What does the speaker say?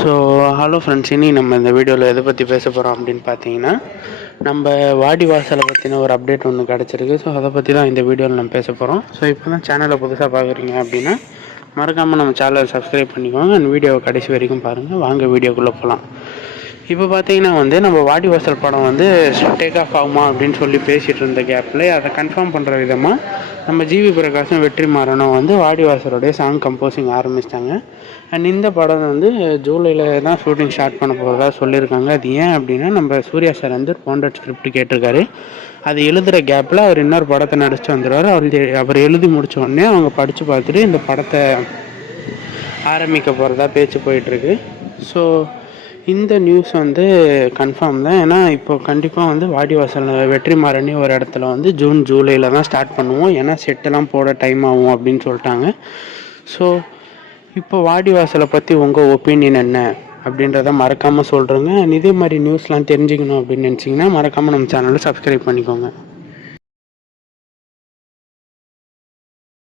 So hello friends, இனி நம்ம இந்த வீடியோவில் எதை பற்றி பேச போகிறோம் அப்படின்னு பார்த்தீங்கன்னா, நம்ம வாடிவாசலை பற்றின ஒரு அப்டேட் ஒன்று கிடச்சிருக்கு. ஸோ அதை பற்றி தான் இந்த வீடியோவில் நம்ம பேச போகிறோம். ஸோ இப்போ தான் சேனலை புதுசாக பார்க்குறீங்க அப்படின்னா மறக்காமல் நம்ம சேனலை சப்ஸ்கிரைப் பண்ணிக்கோங்க. அந்த வீடியோவை கடைசி வரைக்கும் பாருங்கள். வாங்க வீடியோக்குள்ளே போகலாம். இப்போ பார்த்தீங்கன்னா நம்ம வாடிவாசல் படம் டேக் ஆஃப் ஆகுமா அப்படின்னு சொல்லி பேசிகிட்டு இருந்த கேப்பில் அதை கன்ஃபார்ம் பண்ணுற விதமாக நம்ம ஜிவி பிரகாஷும் வெற்றிமாறனும் வாடிவாசலுடைய சாங் கம்போசிங் ஆரம்பிச்சிட்டாங்க. அண்ட் இந்த படம் ஜூலையில் தான் ஷூட்டிங் ஸ்டார்ட் பண்ண போகிறதா சொல்லியிருக்காங்க. அது ஏன் அப்படின்னா, நம்ம சூர்யா சார் பாண்டட் ஸ்கிரிப்ட் கேட்டிருக்காரு. அது எழுதுகிற கேப்பில் அவர் இன்னொரு படத்தை நடிச்சுட்டு வந்துடுவார். அவர் எழுதி முடித்த உடனே அவங்க படித்து பார்த்துட்டு இந்த படத்தை ஆரம்பிக்க போகிறதா பேச்சு போயிட்டுருக்கு. ஸோ இந்த நியூஸ் கன்ஃபார்ம் தான். ஏன்னா இப்போ கண்டிப்பாக வாடிவாசல் வெற்றிமாறனே ஒரு இடத்துல ஜூன் ஜூலையில் தான் ஸ்டார்ட் பண்ணுவோம். ஏன்னா செட்டெல்லாம் போட டைம் ஆகும் அப்படின்னு சொல்லிட்டாங்க. ஸோ இப்போ வாடிவாசலை பற்றி உங்கள் ஒப்பீனியன் என்ன அப்படின்றத மறக்காமல் சொல்கிறேங்க. இதே மாதிரி நியூஸ்லாம் தெரிஞ்சுக்கணும் அப்படின்னு நினச்சிங்கன்னா மறக்காமல் நம்ம சேனலை சப்ஸ்கிரைப் பண்ணிக்கோங்க.